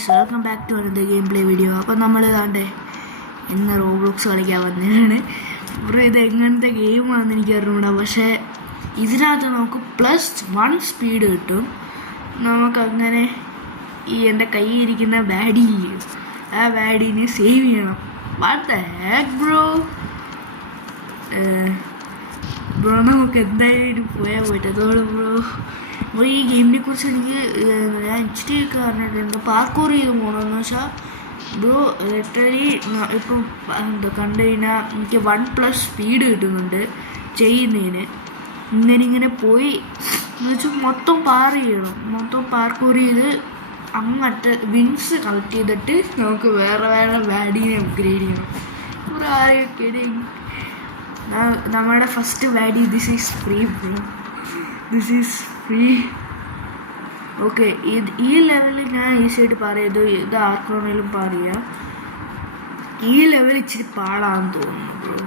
Guys, welcome back to another game play video. അപ്പം നമ്മൾ ഇതാണ്ടേ ഇന്ന് റോബ്ലോക്സ് കളിക്കാൻ വന്നതാണ്. ഇവിടെ ഇത് എങ്ങനത്തെ ഗെയിമാണെന്ന് എനിക്ക് അറിഞ്ഞൂടാ. പക്ഷേ ഇതിനകത്ത് നമുക്ക് +1 സ്പീഡ് കിട്ടും. നമുക്കങ്ങനെ ഈ എൻ്റെ കയ്യിൽ ഇരിക്കുന്ന ബാഡി, ആ ബാഡീനെ സേവ് ചെയ്യണം. വാട്ട് ദ ഹെക്ക് ബ്രോ നമുക്ക് എന്തായാലും പോയാൽ പറ്റത്തുള്ളൂ ബ്രോ. ഈ ഗെയിമിനെ കുറിച്ച് ഞാൻ ഇച്ചിരി പറഞ്ഞിട്ടുണ്ട്. പാർക്കോർ ചെയ്ത് പോകണമെന്ന് വെച്ചാൽ ബ്രോ ലിറ്ററലി ഇപ്പം എന്താ കണ്ടു കഴിഞ്ഞാൽ എനിക്ക് 1+ സ്പീഡ് കിട്ടുന്നുണ്ട് ചെയ്യുന്നതിന്. ഇങ്ങനെ പോയി എന്ന് വെച്ചാൽ മൊത്തം പാർക്കോർ ചെയ്ത് അങ്ങോട്ട് വിങ്സ് കളക്ട് ചെയ്തിട്ട് നമുക്ക് വേറെ ബാഡീനെ അപ്ഗ്രേഡ് ചെയ്യണം. ഇവിടെ നമ്മുടെ first body this is free. Okay, ഈ ലെവലിൽ ഞാൻ ഈസിയായിട്ട് പറയത് ഇത് ആർക്കാണെങ്കിലും പറയാം. ഈ ലെവൽ ഇച്ചിരി പാടാന്ന് തോന്നുന്നു ബ്രോ.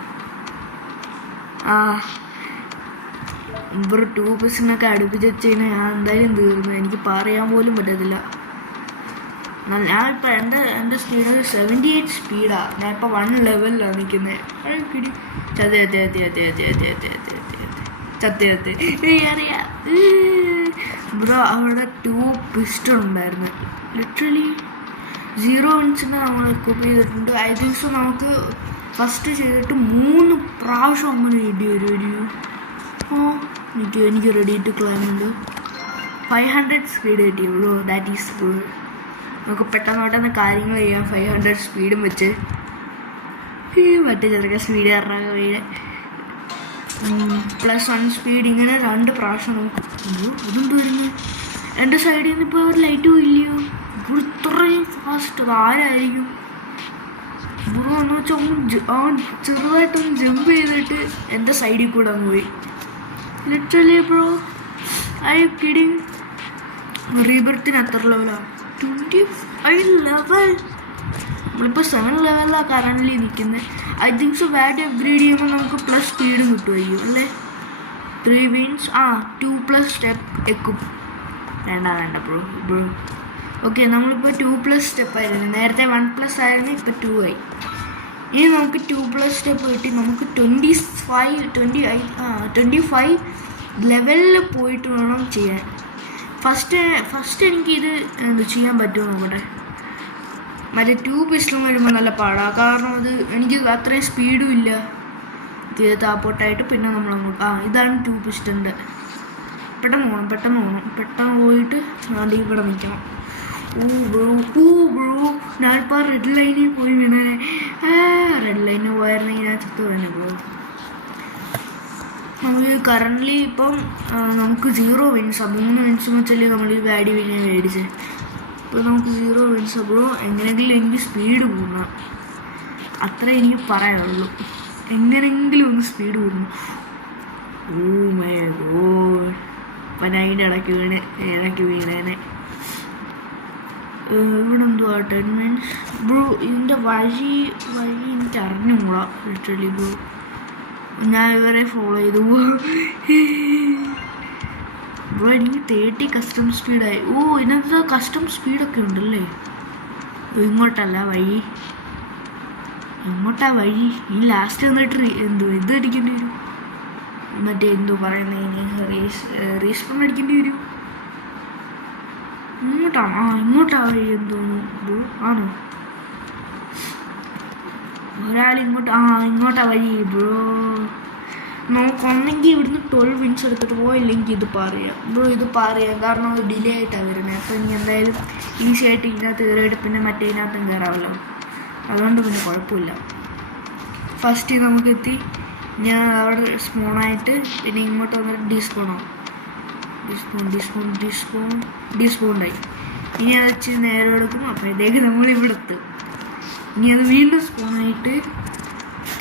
2% അടുപ്പിച്ച് വെച്ച് കഴിഞ്ഞാൽ ഞാൻ എന്തായാലും തീർന്നു. എനിക്ക് പറയാൻ പോലും പറ്റത്തില്ല. ഞാനിപ്പോൾ എൻ്റെ സ്പീഡ് 78 സ്പീഡാണ്. ഞാനിപ്പോൾ 1 ലെവലിലാണ് നിൽക്കുന്നത്. അറിയാം ബ്രോ. അവിടെ 2 പിസ്റ്റൺ ഉണ്ടായിരുന്നു. ലിറ്ററലി 0 ഇഞ്ചിന് നമ്മൾ എക്വിപ്പ് ചെയ്തിട്ടുണ്ട്. ദിവസം നമുക്ക് ഫസ്റ്റ് ചെയ്തിട്ട് 3 പ്രാവശ്യം അങ്ങനെ ഇടി വരും. എനിക്ക് റെഡി ടു ക്ലൈം ഉണ്ട്. 500 സ്പീഡ് കിട്ടി ബ്രോ. That is good. നമുക്ക് പെട്ടെന്ന് കാര്യങ്ങൾ ചെയ്യാം 500 സ്പീഡും വെച്ച്. മറ്റേ ചെറുക്ക സ്പീഡ് ഇറങ്ങാൻ വീട് +1 സ്പീഡ് ഇങ്ങനെ 2 പ്രാവശ്യം നമുക്ക്. ഇതെന്ത് വരുന്നു എൻ്റെ സൈഡിൽ നിന്ന്? ഇപ്പോൾ ഒരു ലൈറ്റും ഇല്ലയോ ബ്രോ? ഇത്രയും ഫാസ്റ്റ് ആരായിരിക്കും ബ്രോ എന്ന് വെച്ചാൽ അവൻ ചെറുതായിട്ടൊന്ന് ജമ്പ് ചെയ്തിട്ട് എൻ്റെ സൈഡിൽ കൂടെ അങ്ങ് പോയി. Literally bro, I you kidding? റീബർത്തിന് എത്ര ലെവലാണ്? 25 ലെവൽ. നമ്മളിപ്പോൾ 7 ലെവലിലാണ് കറൻ്റ് നിൽക്കുന്നത്. സോ ബാഡ് അപ്ഗ്രേഡ് ചെയ്യുമ്പോൾ നമുക്ക് + സ്പീഡ് കിട്ടുമായിരിക്കും അല്ലേ? 3 വിൻസ് 2+ സ്റ്റെപ്പ് എക്കും. വേണ്ട ബ്രോ. ഓക്കെ, നമ്മളിപ്പോൾ 2+ സ്റ്റെപ്പ് ആയിരുന്നു. നേരത്തെ 1+ ആയിരുന്നു, ഇപ്പോൾ 2 ആയി. ഇനി നമുക്ക് 2+ സ്റ്റെപ്പ് കിട്ടി. നമുക്ക് 25 ലെവലിൽ പോയിട്ട് വേണം ചെയ്യാൻ. ഫസ്റ്റ് എനിക്കിത് ചെയ്യാൻ പറ്റുമോ നോക്കട്ടെ. മറ്റേ 2 പിസ്റ്റൺ വരുമ്പോൾ നല്ല പാടാണ്. കാരണം അത് എനിക്ക് അത്രയും സ്പീഡും ഇല്ല. താപ്പോട്ടായിട്ട് പിന്നെ നമ്മളങ്ങോട്ട് ഇതാണ് 2 പിസ്റ്റൻ്റെ. പെട്ടെന്ന് പോകണം. പോയിട്ട് ആദ്യം ഇവിടെ നിൽക്കണം. ബ്രോ ഞാനിപ്പോൾ റെഡ് ലൈനിൽ പോയി വീണേ. റെഡ് ലൈനിൽ പോയായിരുന്നെങ്കിൽ ഞാൻ ചത്തു തന്നെ ബ്രോ. നമുക്ക് കറൻ്റ്ലി ഇപ്പം നമുക്ക് 0 വിൻസാണ്. 3 വിൻസ് വെച്ചല്ലേ നമ്മൾ ഈ ബാഡി പിന്നെ മേടിച്ചത്. ഇപ്പോൾ നമുക്ക് 0 വിൻസാണ് ബ്രോ. എങ്ങനെയെങ്കിലും എനിക്ക് സ്പീഡ് കൂടണം, അത്ര എനിക്ക് പറയാനുള്ളൂ. എങ്ങനെയെങ്കിലും ഒന്ന് സ്പീഡ് കൂടണം. My God. അപ്പം ഞാൻ അതിൻ്റെ ഇടയ്ക്ക് വീണേനെ. ഇവിടെ എന്തുവാ 10 മിനിറ്റ്സ് ബ്രോ. ഇതിൻ്റെ വഴി എനിക്ക് അറിഞ്ഞുകൂടാ ലിറ്ററലി ബ്രോ. ഞാൻ ഇവരെ ഫോളോ ചെയ്തു ബ്രോ. എനിക്ക് 30 കസ്റ്റം സ്പീഡായി. ഇതിനകത്ത് കസ്റ്റം സ്പീഡൊക്കെ ഉണ്ടല്ലേ. ഇങ്ങോട്ടല്ല വഴി. ഈ ലാസ്റ്റ് വന്നിട്ട് ഇത് അടിക്കേണ്ടി വരും. മറ്റേ എന്തോ പറയുന്നതിന് റീസ്പോൺ അടിക്കേണ്ടി വരും. ഇങ്ങോട്ടാ വഴി എന്തോ ആണോ? ഇങ്ങോട്ടാ വഴി ബ്രോ. നമുക്കൊന്നെങ്കിൽ ഇവിടുന്ന് 12 വിൻസ് എടുത്തിട്ട് പോയില്ലെങ്കിൽ ഇത് പറയാം ബ്രോ. ഇത് പറയാം കാരണം അത് ഡിലേ ആയിട്ടാണ് വരുന്നത്. അപ്പോൾ ഇനി എന്തായാലും ഈസി ആയിട്ട് ഇതിനകത്ത് കയറിയിട്ട് പിന്നെ മറ്റേതിനകത്തും കയറാമല്ലോ. അതുകൊണ്ട് പിന്നെ കുഴപ്പമില്ല. ഫസ്റ്റ് നമുക്ക് എത്തി. ഞാൻ അവിടെ സ്പോണായിട്ട് പിന്നെ ഇങ്ങോട്ട് വന്നിട്ട് ഡിസ്പോണ്ടായി. ഇനി അത് വെച്ച് നേരെ എടുക്കും. അപ്പോഴത്തേക്ക് നമ്മളിവിടെ എത്തും. ഇനി അത് വീണ്ടും സ്പോണായിട്ട്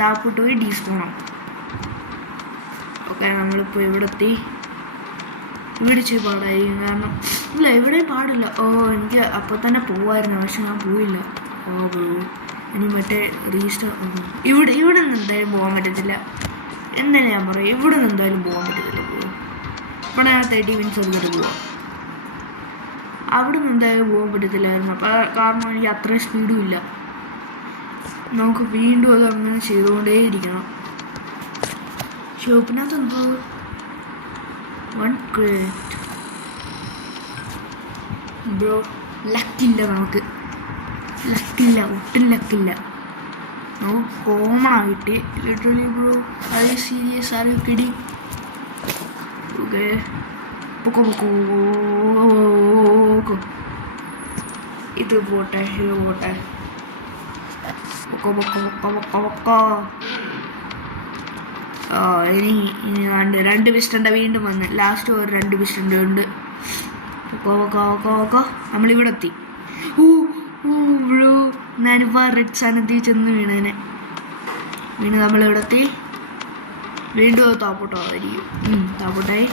താപ്പോട്ട് പോയി ഡീസ്പോണാവും. ഓക്കെ, നമ്മളിപ്പോൾ ഇവിടെ എത്തി. ഇവിടെ ഇച്ചിരി പാടായിരിക്കും കാരണം ഇവിടെ പാടില്ല. എനിക്ക് അപ്പോൾ തന്നെ പോവായിരുന്നു, പക്ഷെ ഞാൻ പോയില്ല. ഇനി മറ്റേ ഇവിടെ നിന്ന് എന്തായാലും പോകാൻ പറ്റത്തില്ല. എന്തായാലും ഞാൻ പറയാം, ഇവിടെ നിന്ന് എന്തായാലും പോകാൻ പറ്റത്തില്ല. ഇവിടെ ഞാൻ 30 മിനിറ്റ്സ് എടുത്തിട്ട് പോവാം. അവിടെ നിന്ന് എന്തായാലും പോകാൻ പറ്റത്തില്ലായിരുന്നു. അപ്പം കാരണം എനിക്ക് അത്രയും സ്പീഡും ഇല്ല. നമുക്ക് വീണ്ടും അത് അങ്ങനെ ചെയ്തുകൊണ്ടേയിരിക്കണം. ഷോപ്പിനകത്ത് എന്തോ 1 ക്രേറ്റ് ബ്രോ. ലക്കില്ല, നമുക്ക് ലക്കില്ല, ഒട്ടും ലക്കില്ല. നമുക്ക് കോമൺ ആയിട്ട് ലിറ്ററലി ബ്രോ. അത് സീരിയസ് ആരും കിടി. ഓക്കെ പൊക്കോ പൊക്കോ. ഇത് പോട്ടെ, ഇത് പോട്ടെ. പൊക്കോ പൊക്കോ പൊക്കോ പൊക്കോ പൊക്കോ. ഇനി 2 പിസ്റ്റൻ്റെ വീണ്ടും വന്ന് ലാസ്റ്റ് ഒരു 2 പിസ്റ്റൻ്റെ ഉണ്ട്. പൊക്കോ പൊക്കോ പൊക്കോ പൊക്കോ. നമ്മളിവിടെ എത്തി. ബ്രോ ഞാനിപ്പോൾ റെഡ് സാധനത്തിൽ ചെന്ന് വീണേനെ. നമ്മളിവിടെ എത്തി. വീണ്ടും താപ്പോട്ടായിരിക്കും. താപ്പോട്ടായി.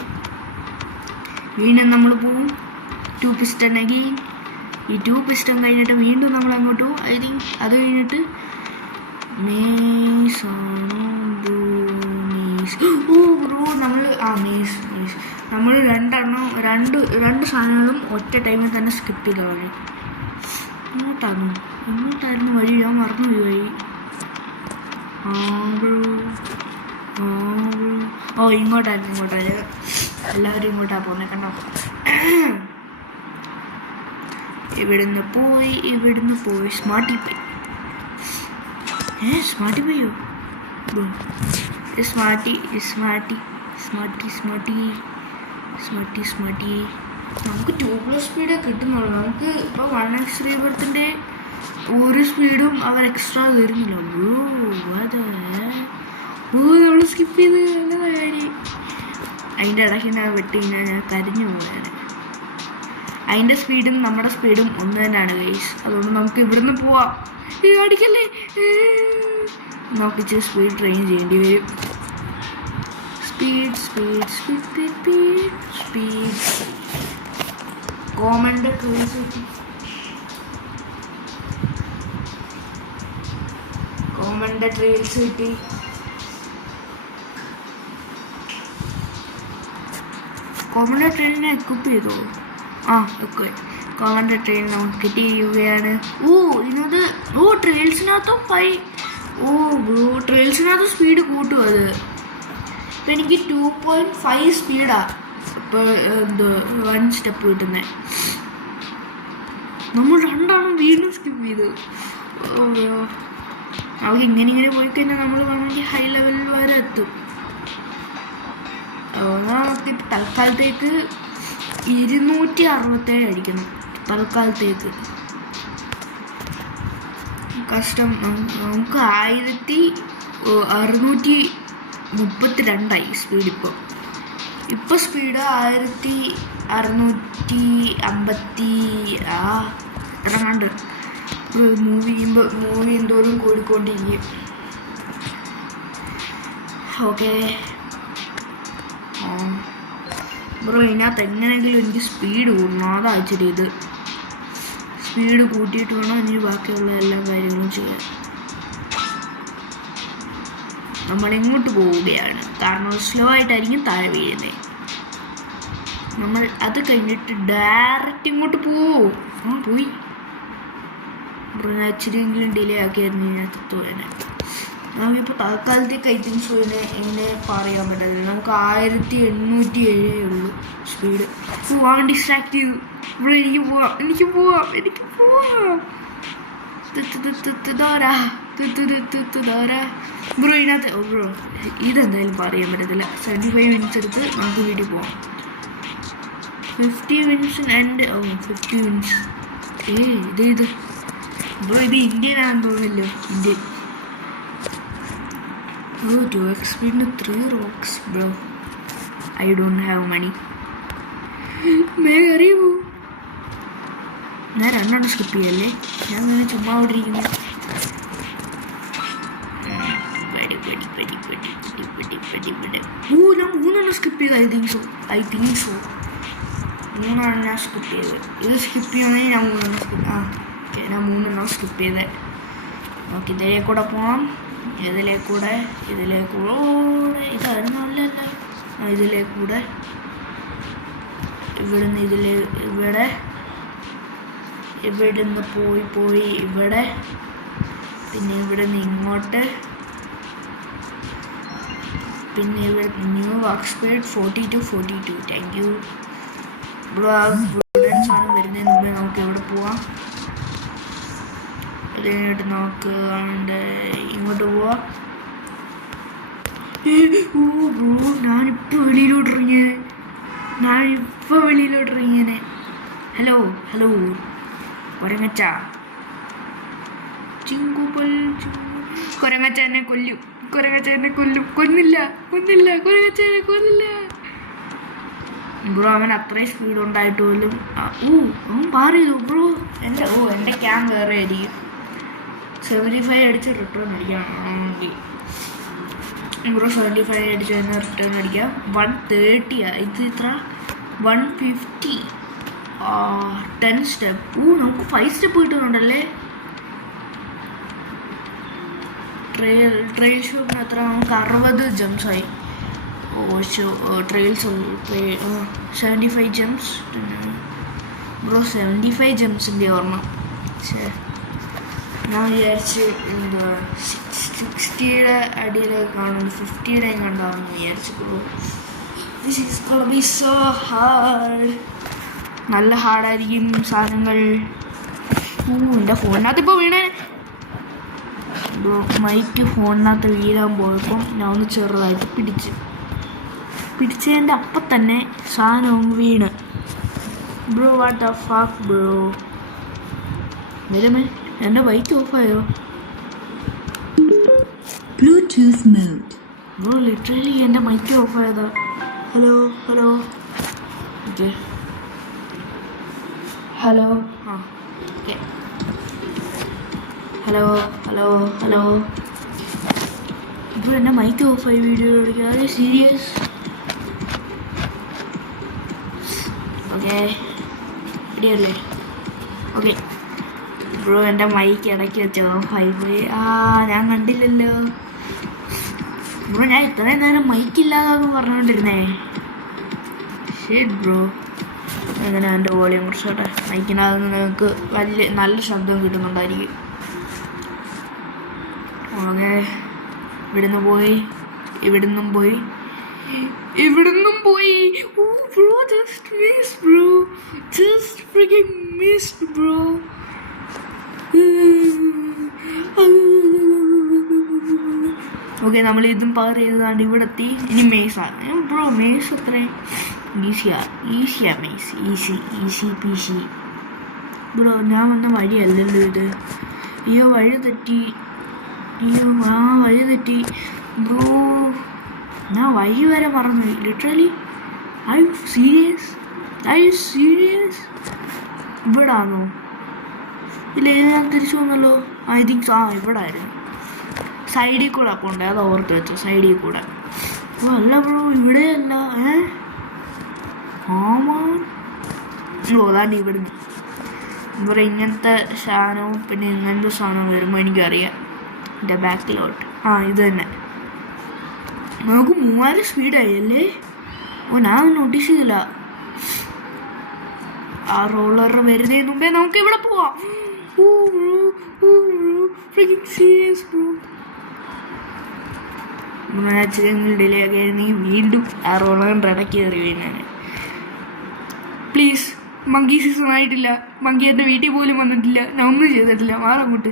വീണ്ടും നമ്മൾ പോവും 2 പിസ്റ്റൺ അഗെയിൻ. ഈ 2 പിസ്റ്റൺ കഴിഞ്ഞിട്ട് വീണ്ടും നമ്മൾ അങ്ങോട്ട് പോകും. ഐ തിങ്ക് അത് കഴിഞ്ഞിട്ട് മേസാണോ ബ്രോ നമ്മൾ മേസ് നമ്മൾ 2 സാധനങ്ങളും ഒറ്റ ടൈമിൽ തന്നെ സ്കിപ്പ് ചെയ്ത് കളഞ്ഞു. എങ്ങോട്ടായിരുന്നു വഴി? ഞാൻ മറന്നുപോയി വഴി. ഇങ്ങോട്ടായിരുന്നു. എല്ലാവരും ഇങ്ങോട്ടാണ് പോകുന്നത് കണ്ടോ. ഇവിടുന്ന് പോയി സ്മാർട്ടി പോയി. സ്മാർട്ടി പോയോ? സ്മാർട്ടി. നമുക്ക് 2+ സ്പീഡേ കിട്ടുന്നുള്ളൂ. നമുക്ക് ഇപ്പോൾ 1x റീബർത്തിൻ്റെ ഒരു സ്പീഡും അവർ എക്സ്ട്രാ തരുന്നില്ല. നമ്മൾ സ്കിപ്പ് ചെയ്ത് നല്ല കാര്യം. അതിൻ്റെ ഇടയ്ക്ക് ഞാൻ വെട്ടിക്കഴിഞ്ഞാൽ ഞാൻ കരിഞ്ഞു പോയാണ്. അതിൻ്റെ സ്പീഡും നമ്മുടെ സ്പീഡും ഒന്ന് തന്നെയാണ് ഗൈസ്. അതുകൊണ്ട് നമുക്ക് ഇവിടുന്ന് പോവാം. അടിക്കല്ലേ, നമുക്ക് ഇച്ചിരി സ്പീഡ് ട്രെയിൻ ചെയ്യേണ്ടി വരും. സ്പീഡ്. കോമൻ്റെ ട്രെയിൽസ് കിട്ടി. കോമൻ്റെ ട്രെയിനിനെ എക്വിപ്പ് ചെയ്തോ? ഓക്കെ. കോമൻ്റെ ട്രെയിൻ നമുക്ക് കിട്ടിയിരിക്കുകയാണ്. ട്രെയിൽസിനകത്തും ട്രെയിൽസിനകത്ത് സ്പീഡ് കൂട്ടും. അത് ഇപ്പം എനിക്ക് 2.5 സ്പീഡാണ് ഇപ്പോൾ 1 സ്റ്റെപ്പ് കിട്ടുന്നത്. നമ്മൾ 2 വീണ്ടും സ്കിപ്പ് ചെയ്ത്. നമുക്ക് ഇങ്ങനെ പോയി കഴിഞ്ഞാൽ നമ്മൾ വേണമെങ്കിൽ ഹൈ ലെവലിൽ വരെ എത്തും. നമുക്ക് തൽക്കാലത്തേക്ക് 267 അടിക്കണം. തൽക്കാലത്തേക്ക് കഷ്ടം. നമുക്ക് 1632 സ്പീഡ്. ഇപ്പോൾ സ്പീഡ് 1650 എത്രങ്ങാണ്ട്. മൂവി എന്തോരം കൂടിക്കൊണ്ടിരിക്കും. ഓക്കെ ബ്രോ, ഇതിനകത്ത് എങ്ങനെയെങ്കിലും എനിക്ക് സ്പീഡ് കൂടണം. അതാ ഇച്ചിരി ഇത്. സ്പീഡ് കൂട്ടിയിട്ട് വേണം എനിക്ക് ബാക്കിയുള്ള എല്ലാ കാര്യങ്ങളും ചെയ്യാൻ. നമ്മളിങ്ങോട്ട് പോവുകയാണ്, കാരണം സ്ലോ ആയിട്ടായിരിക്കും താഴെ വീഴുന്നത്. നമ്മൾ അത് കഴിഞ്ഞിട്ട് ഡയറക്റ്റ് ഇങ്ങോട്ട് പോയി. ഇച്ചിരിയെങ്കിലും ഡിലേ ആക്കിയായിരുന്നു ഇതിനകത്ത് തോന്നെ. നമുക്കിപ്പോൾ തൽക്കാലത്തേക്ക് ഐറ്റംസ് എങ്ങനെ പറയാൻ പറ്റില്ല. നമുക്ക് 1807 ഉള്ളൂ സ്പീഡ്. പോവാൻ ഡിസ്ട്രാക്ട് ചെയ്തു. ഇവിടെ എനിക്ക് പോവാം. ബ്രോ ഇതിനകത്ത് ഇതെന്തായാലും പറയാൻ പറ്റത്തില്ല. 75 മിനിറ്റ്സ് എടുത്ത് നമുക്ക് വീട്ടിൽ പോവാം. 50 മിനിറ്റ്സ് ആൻഡ് 50 മിനിറ്റ്സ്. ഇത് ബ്രോ ഇത് ഇന്ത്യനാണെന്ന് തോന്നില്ലോ. ഇന്ത്യൻ. 2x സ്പീഡിന് 3 rocks bro. I don't have money. അറിയുമോ ഞാൻ 2 സ്കിപ്പ് ചെയ്യല്ലേ. ഞാൻ ഇങ്ങനെ ചുമ്മാ അവിടെ ഇരിക്കുന്നു. ഞാൻ 3 സ്കിപ്പ് ചെയ്ത്. ഐ തിങ്ക് സോ 3 ഞാൻ സ്കിപ്പ് ചെയ്ത്. ഇത് സ്കിപ്പ് ചെയ്യണമെങ്കിൽ ഞാൻ 3 സ്കിപ്പ്. ഞാൻ 3 സ്കിപ്പ് ചെയ്ത്. നമുക്ക് ഇതിലേ കൂടെ പോകാം. ഇതിലേ കൂടെ ഇതായിരുന്നു അല്ലല്ല. ഇതിലേ കൂടെ ഇവിടെ ഇവിടുന്ന് പോയി ഇവിടെ, പിന്നെ ഇവിടെ നിന്ന് ഇങ്ങോട്ട്, പിന്നെ ഇവിടെ new work speed 42. Thank you bro. Wooden സാധനം വരുന്നതിന് മുമ്പേ നമുക്ക് എവിടെ പോവാം? അതിനായിട്ട് നമുക്ക് ഇങ്ങോട്ട് പോവാം. ബ്രോ ഞാനിപ്പോൾ വെളിയിലോട്ട് ഇറങ്ങിയേനെ. ഹലോ കൊരങ്ങച്ച, കൊരങ്ങച്ച എന്നെ കൊല്ലും. കൊന്നില്ല കൊരങ്ങച്ചനെ കൊന്നില്ല ബ്രോ. അവൻ അത്രയും സ്പീഡ് ഉണ്ടായിട്ട് പോലും അവൻ പാറിയതു ബ്രോ. എൻ്റെ ക്യാം വേറെ ആയിരിക്കും. 75 അടിച്ച് റിട്ടേൺ അടിക്കാം ബ്രോ. 75 അടിച്ച് തന്നെ റിട്ടേൺ അടിക്കാം. 130 ഇത് ഇത്ര 150. 10 സ്റ്റെപ്പ്. നമുക്ക് 5 സ്റ്റെപ്പ് കിട്ടുന്നുണ്ടല്ലേ. ട്രെയിൽ ഷൂപ്പിന് എത്ര? നമുക്ക് 60 ജംപ്സായി. Trails 75 jumps bro. 75 ജംപ്സിൻ്റെ ഓർമ്മ. ഞാൻ വിചാരിച്ച് 60യുടെ അടിയിലൊക്കെ കാണുന്നു, 50യുടെ കണ്ടാണെന്ന് വിചാരിച്ചു bro. This is gonna be so hard. നല്ല ഹാർഡായിരിക്കും സാധനങ്ങൾ. എൻ്റെ ഫോണിനകത്ത് ഇപ്പോൾ വീണേ ബ്രോ. മൈക്ക് ഫോണിനകത്ത് വീഴാൻ പോയപ്പം ഞാൻ ഒന്ന് ചെറുതായിട്ട് പിടിച്ചതിൻ്റെ അപ്പം തന്നെ സാധനവും വീണ് bro. What the fuck bro. വരുമേ എൻ്റെ ബൈക്ക് ഓഫായോ? Bluetooth mode bro. ലിറ്ററലി എൻ്റെ മൈക്ക് ഓഫായതാ. Hello okay hello okay hello ഇപ്പോൾ എൻ്റെ മൈക്ക് ഓഫായി വീഡിയോ എടുക്കുക. അത് സീരിയസ്? ഓക്കെ റെഡിയല്ലേ? Okay bro. എൻ്റെ മൈക്ക് ഇടയ്ക്ക് വെച്ച് ഓഫായി പോയി. ഞാൻ കണ്ടില്ലല്ലോ ബ്രോ. ഞാൻ ഇത്രയും നേരം മൈക്കില്ലാതാന്ന് പറഞ്ഞുകൊണ്ടിരുന്നേ. ശരി ബ്രോ. എങ്ങനെ എൻ്റെ വോളിയം കുറച്ചോട്ടെ. മൈക്കിനകത്ത് നിങ്ങൾക്ക് നല്ല ശബ്ദം കിട്ടുന്നുണ്ടായിരിക്കും. ഓക്കെ ഇവിടുന്നും പോയി. Bro just freaking missed bro. Okay നമ്മൾ ഇതും പവർ ചെയ്തതാണ്ട് ഇവിടെ എത്തി. ഇനി മേസാണ് ബ്രോ. മേസ് അത്രയും ഈസിയാ മേസ്. Easy peasy bro. ഞാൻ വന്ന വഴിയല്ലല്ലോ ഇത്. വഴി തെറ്റി ബ്രോ. ഞാൻ വഴി വരെ മറന്നു ലിറ്ററലി. I you serious? ഇവിടാണോ? ഇല്ല, ഞാൻ തിരിച്ചു വന്നല്ലോ. ഐ തിങ്ക് ഇവിടെ ആയിരുന്നു. സൈഡിൽ കൂടെ പോണ്ടേ, അത് ഓർത്ത് വെച്ചു. സൈഡിൽ കൂടെ അല്ല ബ്രോ, ഇവിടെ അല്ല. അതാണ്ട് ഇവിടുന്ന് ഇവിടെ ഇങ്ങനത്തെ സാധനവും പിന്നെ ഇങ്ങനത്തെ സാധനവും വരുമ്പോൾ എനിക്കറിയാം. എൻ്റെ ബാക്കിലോട്ട് ഇത് തന്നെ. നമുക്ക് 3000 സ്പീഡായി അല്ലേ? ഞാൻ നോട്ടീസ് ചെയ്തില്ല. റോളർ വരുന്നതിന് മുമ്പേ നമുക്ക് ഇവിടെ പോവാം. Serious bro. ഡിലേ ഒക്കെ ആയിരുന്നെങ്കിൽ വീണ്ടും റോളറിൻ്റെ ഇടയ്ക്ക് കയറി വീണാൻ. പ്ലീസ്. മങ്കി സീസൺ ആയിട്ടില്ല. മങ്കി എൻ്റെ വീട്ടിൽ പോലും വന്നിട്ടില്ല. ഞാൻ ഒന്നും ചെയ്തിട്ടില്ല. മാറങ്ങോട്ട്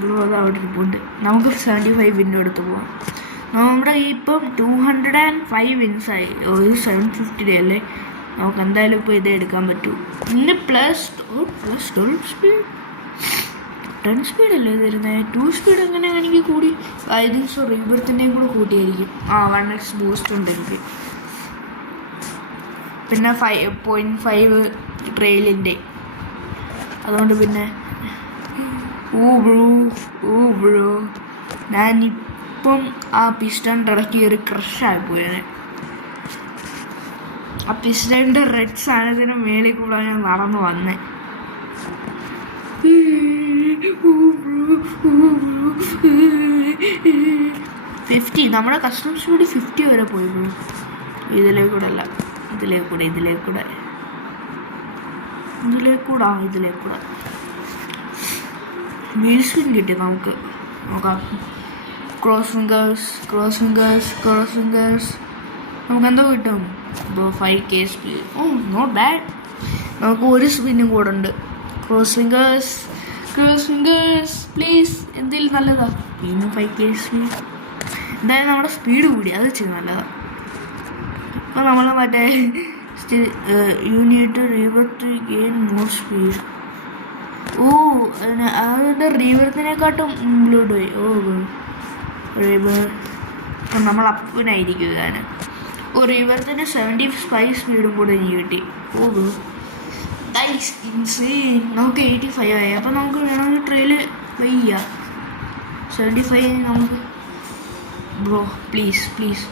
ബ്രോ. അത് അവിടെ ഇരിപ്പുണ്ട്. നമുക്ക് 75 വിൻ്റെ അടുത്ത് പോവാം. നമ്മുടെ ഇപ്പം 205 വിൻസായി. 750 അല്ലേ? നമുക്ക് എന്തായാലും ഇപ്പോൾ ഇതേ എടുക്കാൻ പറ്റൂ. പിന്നെ പ്ലസ് 12 സ്പീഡ് 10 സ്പീഡല്ലേ തരുന്നത്? 2 സ്പീഡ് എങ്ങനെ എനിക്ക് കൂടി? റീബർത്തിൻ്റെയും കൂടെ കൂട്ടിയായിരിക്കും. 1x ബൂസ്റ്റ് ഉണ്ട് എനിക്ക്. പിന്നെ 5.5 ട്രെയിലിൻ്റെ. അതുകൊണ്ട് പിന്നെ ബ്രോ ഞാനിപ്പം പിസ്റ്റൻ്റെ ഇടയ്ക്ക് ഒരു ക്രഷായിപ്പോയത്. പിസ്റ്റൻ്റെ റെഡ് സാധനത്തിന് മേളിൽ കൂടെ ഞാൻ നടന്നു വന്നേ. 50 നമ്മുടെ കസ്റ്റംസ് കൂടി 50 വരെ പോയി ബ്രോ. ഇതിലേക്കൂടെ അല്ല, ഇതിലേക്കൂടെ ഇതിലേക്കൂടെ വീൽ സ്പിൻ കിട്ടി. നമുക്ക് നോക്കാം. ക്രോസ് ഫിംഗേഴ്സ് നമുക്ക് എന്തോ കിട്ടും. 5K speed. Not bad. നമുക്ക് ഒരു സ്പിന്നും കൂടെ ഉണ്ട്. Cross fingers please. എന്തെങ്കിലും നല്ലതാ. പിന്നെ 5K സ്പീഡ്. എന്തായാലും നമ്മുടെ സ്പീഡ് കൂടി, അത് ഇച്ചിരി നല്ലതാണ്. ഇപ്പോൾ നമ്മൾ മറ്റേ you need to rebirth gain more speed. അതിൻ്റെ റീവർത്തിനെക്കാട്ടും മുമ്പിലോട്ട് പോയി. റീവർ നമ്മൾ അപ്പനായിരിക്കുകയാണ്. റീവർത്തിന് 75 സ്പീഡും കൂടെ എനിക്ക് കിട്ടി. നമുക്ക് 85 ആയി. അപ്പോൾ നമുക്ക് വേണമെങ്കിൽ ട്രെയിൽ പ്ലേ ചെയ്യാം. 75 നമുക്ക്. ബ്രോ പ്ലീസ്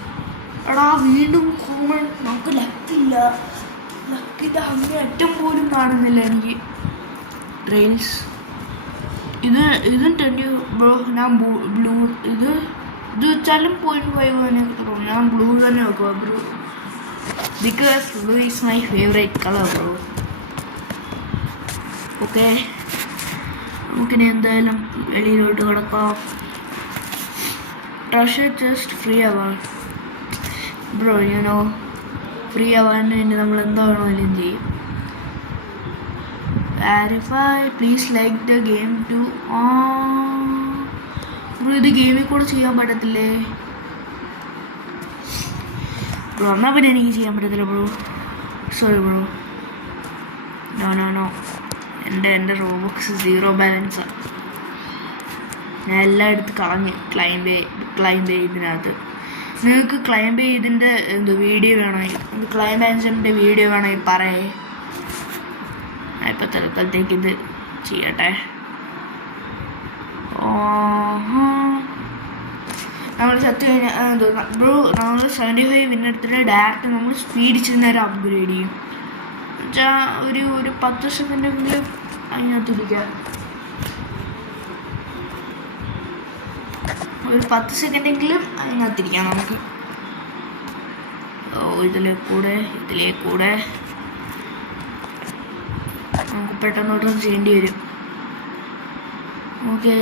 എടാ, വീണ്ടും കോമൺ. നമുക്ക് ലക്കിൻ്റെ അങ്ങേ അറ്റം പോലും കാണുന്നില്ല എനിക്ക്. ട്രെയിൽസ് ഇതും 20 ബ്രോ. ഞാൻ ബ്ലൂ ഇത് വെച്ചാലും 0.5 തന്നെ തോന്നും. ഞാൻ ബ്ലൂ തന്നെ വെക്കുക bro, because blue is my favourite colour bro. Okay, നമുക്കിനി എന്തായാലും വെളിയിലോട്ട് കിടക്കാം. ട്രഷർ ചെസ്റ്റ് ഫ്രീ ആവാൻ ബ്രോ, ഫ്രീ ആവാൻ വേണ്ടി നമ്മൾ എന്താണെങ്കിലും ചെയ്യും. Verify, please like the game to. Bro ഇത് ഗെയിമിൽ കൂടെ ചെയ്യാൻ പറ്റത്തില്ലേ ബ്രോ? എന്നാൽ പിന്നെ എനിക്ക് ചെയ്യാൻ പറ്റത്തില്ല ബ്രോ. Sorry bro. നോ എൻ്റെ റോബോക്സ് 0 ബാലൻസാണ്. ഞാൻ എല്ലായിടത്തും കളഞ്ഞ് ക്ലൈംബ് ചെയ്തതിനകത്ത്. നിങ്ങൾക്ക് ക്ലൈംബ് ചെയ്തതിൻ്റെ വീഡിയോ വേണമെങ്കിൽ, ക്ലൈംബ് ആൻസറിൻ്റെ വീഡിയോ വേണമെങ്കിൽ പറയേ. ഇപ്പം തൽക്കാലത്തേക്ക് ഇത് ചെയ്യട്ടെ. നമ്മൾ ചത്തു കഴിഞ്ഞാൽ ബ്രോ, നമ്മൾ 75 വിന്നെടുത്തിട്ട് ഡയറക്റ്റ് നമ്മൾ സ്പീഡ് ഇച്ചിരി നേരം അപ്ഗ്രേഡ് ചെയ്യും. എന്നുവെച്ചാൽ ഒരു 10 സെക്കൻഡെങ്കിലും അതിനകത്തിരിക്കാം. ഒരു 10 സെക്കൻഡെങ്കിലും അതിനകത്തിരിക്കാം നമുക്ക്. ഇതിലേ കൂടെ നമുക്ക് പെട്ടെന്നോട്ട് ചെയ്യേണ്ടി വരും. ഓക്കെ,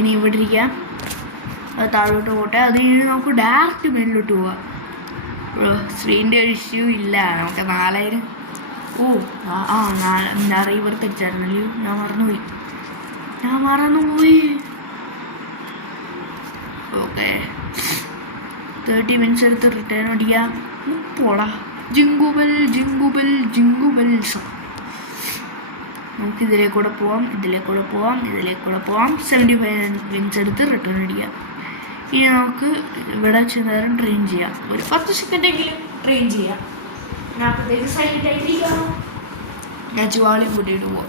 ഇനി ഇവിടെ ഇരിക്കാം. അത് താഴോട്ട് പോട്ടെ. അത് കഴിഞ്ഞ് നമുക്ക് ഡയറക്റ്റ് മേലിലോട്ട് പോവാം. സ്ക്രീനിൻ്റെ ഒരു ഇഷ്യൂ ഇല്ല. നമുക്ക് 4000 ഞാൻ റീവർത്ത് അടിച്ചായിരുന്നല്ലോ. ഞാൻ മറന്നുപോയി. ഓക്കെ, 30 മിനിറ്റ്സ് എടുത്ത് റിട്ടേൺ അടിക്കാം. പോടാ ജിങ്കുബൽ. നമുക്ക് ഇതിലേ കൂടെ പോവാം. 75 മിനിറ്റ്സ് എടുത്ത് റിട്ടേൺ അടിക്കാം. ഇനി നമുക്ക് ഇവിടെ ചെന്നേരം ട്രെയിൻ ചെയ്യാം. ഒരു 10 സെക്കൻഡെങ്കിലും ട്രെയിൻ ചെയ്യാം. ഞാൻ അപ്പോഴത്തേക്ക് സൈലൻ്റ് ആയിട്ടിരിക്കാം. ഞാൻ ചുവാളി കൂട്ടിയിട്ട് പോവാം.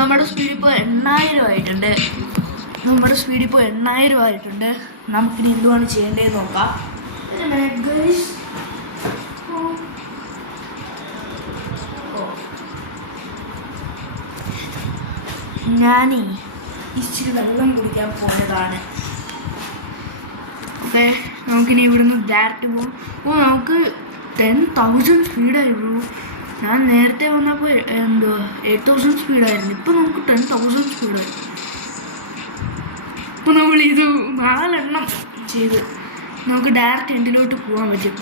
നമ്മുടെ സ്പീഡ് ഇപ്പോൾ 8000 ആയിട്ടുണ്ട്. നമുക്കിനി എന്തുവാണ് ചെയ്യേണ്ടതെന്ന് നോക്കാം. ഞാനേ ഇച്ചിരി വെള്ളം കുടിക്കാൻ പോയതാണ്. ഓക്കെ, നമുക്കിനി ഇവിടുന്ന് ഡയറക്റ്റ് പോകും. നമുക്ക് 10,000 സ്പീഡായി ബ്രോ. ഞാൻ നേരത്തെ വന്നപ്പോൾ 8,000 സ്പീഡായിരുന്നു. ഇപ്പം നമുക്ക് 10,000 സ്പീഡായി. അപ്പോൾ നമ്മൾ ഇത് 4 എണ്ണം ചെയ്ത് നമുക്ക് ഡയറക്റ്റ് എൻഡിലോട്ട് പോകാൻ പറ്റും.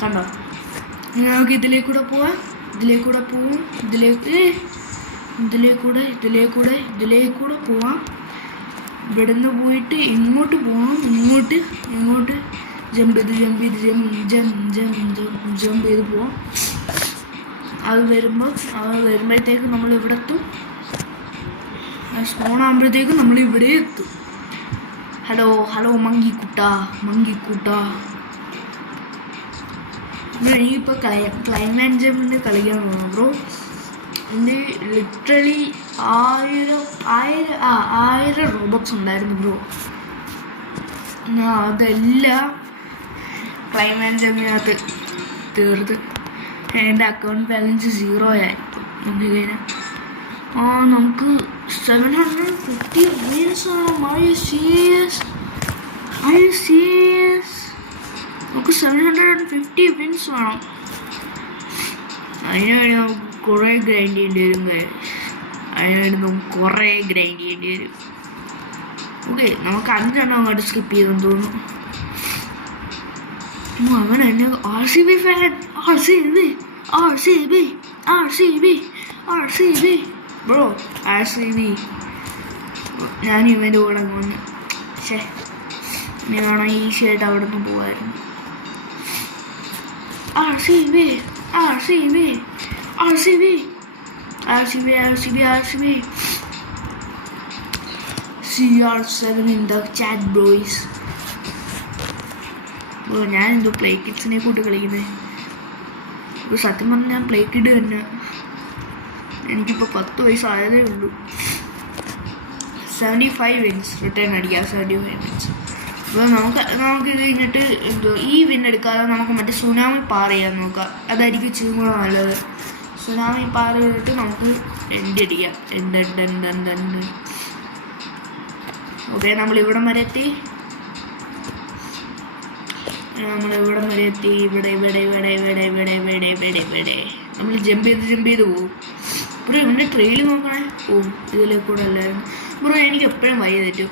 കണ്ടോ? നമുക്ക് ഇതിലേക്കൂടെ പോവാം. ഇതിലേക്കൂടെ പോവാം. ഇവിടുന്ന് പോയിട്ട് ഇങ്ങോട്ട് പോവാം. ഇങ്ങോട്ട് ജമ്പ് ചെയ്ത് പോവാം. അത് വരുമ്പോഴത്തേക്കും നമ്മൾ ഇവിടെ എത്തും. സ്പോൺ ആകുമ്പോഴത്തേക്കും നമ്മൾ ഇവിടെ എത്തും. ഹലോ മങ്കിക്കുട്ട. എനിക്കിപ്പോൾ ക്ലൈമാറ്റ് ജമ്പിന് കളിക്കാൻ തോന്നുന്നു ബ്രോ. എൻ്റെ ലിറ്ററലി 1000 റോബോക്സ് ഉണ്ടായിരുന്നു ബ്രോ. ഞാൻ അതെല്ലാം ക്ലൈമാറ്റ് ജമ്പിനകത്ത് തീർത്ത് എൻ്റെ അക്കൗണ്ട് ബാലൻസ് 0 ആയി. കഴിഞ്ഞാൽ നമുക്ക് 750 wins വേണം. Are you serious? നമുക്ക് 750 wins വേണം. അതിനുവേണ്ടി നമുക്ക് കുറേ ഗ്രൈൻഡ് ചെയ്യേണ്ടി വരും. ഓക്കെ, നമുക്ക് 5 അങ്ങോട്ട് സ്കിപ്പ് ചെയ്തെന്ന് തോന്നുന്നു. അവൻ എന്നെ RCB fan. RCB bro. RCB. ഞാൻ ഇവൻ്റെ കൂടെ വന്ന് ഇനി വേണം ഈസിയായിട്ട് അവിടെ നിന്ന് പോവായിരുന്നു. RCB CR7 in the chat boys. Bro ഞാൻ എന്തോ പ്ലേ കിഡ്സിനെ കൂട്ട് കളിക്കുന്നത്. ഇപ്പോൾ സത്യം പറഞ്ഞാൽ ഞാൻ പ്ലേ കിഡ് തന്നെ. എനിക്കിപ്പോൾ 10 വയസ്സായതേ ഉള്ളൂ. 75 wins റിട്ടേൺ അടിക്കുക. 75 wins. അപ്പോൾ നമുക്ക് ഇത് കഴിഞ്ഞിട്ട് എന്തോ ഈ വിൻ എടുക്കാതെ നമുക്ക് മറ്റേ സുനാമി പാർ ചെയ്യാൻ നോക്കാം. അതായിരിക്കും ഇച്ചിരി കൂടെ നല്ലത്. സുനാമി പാർ ചെയ്തിട്ട് നമുക്ക് എൻഡ് അടിക്കാം. ഓക്കെ, നമ്മളിവിടം വരെ എത്തി. ഇവിടെ നമ്മൾ ജമ്പ് ചെയ്ത് പോകും. ബ്രോ ഇവൻ്റെ ട്രെയിൽ നോക്കണേ. ഇതിലെ കൂടെ അല്ലായിരുന്നു ബ്രോ. എനിക്ക് എപ്പോഴും വയ്യ തെറ്റും.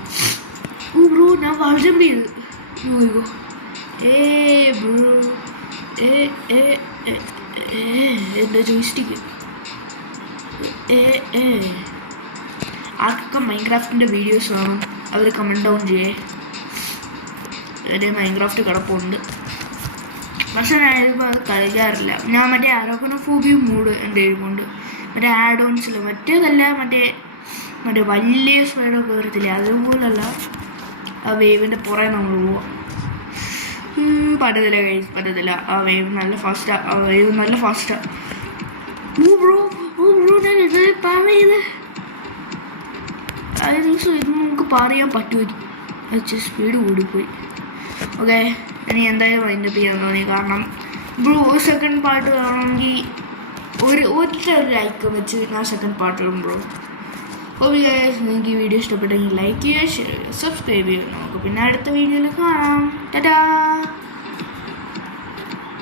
ബ്രോ ഞാൻ വാൾ ജമ്പ് ചെയ്ത് ബ്രോ. എൻ്റെ ജോയിസ്റ്റിക്ക്. ആർക്കൊക്കെ മൈൻക്രാഫ്റ്റിൻ്റെ വീഡിയോസ് വേണം അവർ കമൻറ്റ് ഡൗൺ ചെയ്യേ. എൻ്റെ മൈൻക്രാഫ്റ്റ് കിടപ്പുണ്ട്. പക്ഷെ ഞാനിപ്പോൾ അത് കളിക്കാറില്ല. ഞാൻ മറ്റേ ആരോഗ്യഫോബിയും മൂഡ് എൻ്റെ എഴുതുകൊണ്ട് മറ്റേ ആഡ് ഓൺസിൽ മറ്റേതല്ല, മറ്റേ വലിയ സ്പൈഡൊക്കെ വരത്തില്ല, അതുപോലല്ല. ആ വേവിൻ്റെ പുറകെ നമ്മൾ പോവാം. പറ്റത്തില്ല. ആ വേവ് നല്ല ഫാസ്റ്റാണ്. ബ്രോ ഞാൻ ഇത് പറയുന്നത് ഇത് നമുക്ക് പറയാൻ പറ്റുമായിരിക്കും. സ്പീഡ് കൂടിപ്പോയി. ഓക്കെ, ഇനി എന്തായാലും വൈൻഡപ്പ് ചെയ്യാൻ തോന്നി. കാരണം ബ്രോ സെക്കൻഡ് പാർട്ട് വേണമെങ്കിൽ ഒരു ലൈക്ക് വെച്ച് ഞാൻ സെക്കൻഡ് പാർട്ട് ഇടും ബ്രോ. ഓക്കെ ഗൈസ്, നിങ്ങൾക്ക് ഈ വീഡിയോ ഇഷ്ടപ്പെട്ടെങ്കിൽ ലൈക്ക് ചെയ്യുക, ഷെയർ ചെയ്യുക, സബ്സ്ക്രൈബ് ചെയ്യുക. നമുക്ക് പിന്നെ അടുത്ത വീഡിയോയിൽ കാണാം. ടാറ്റാ.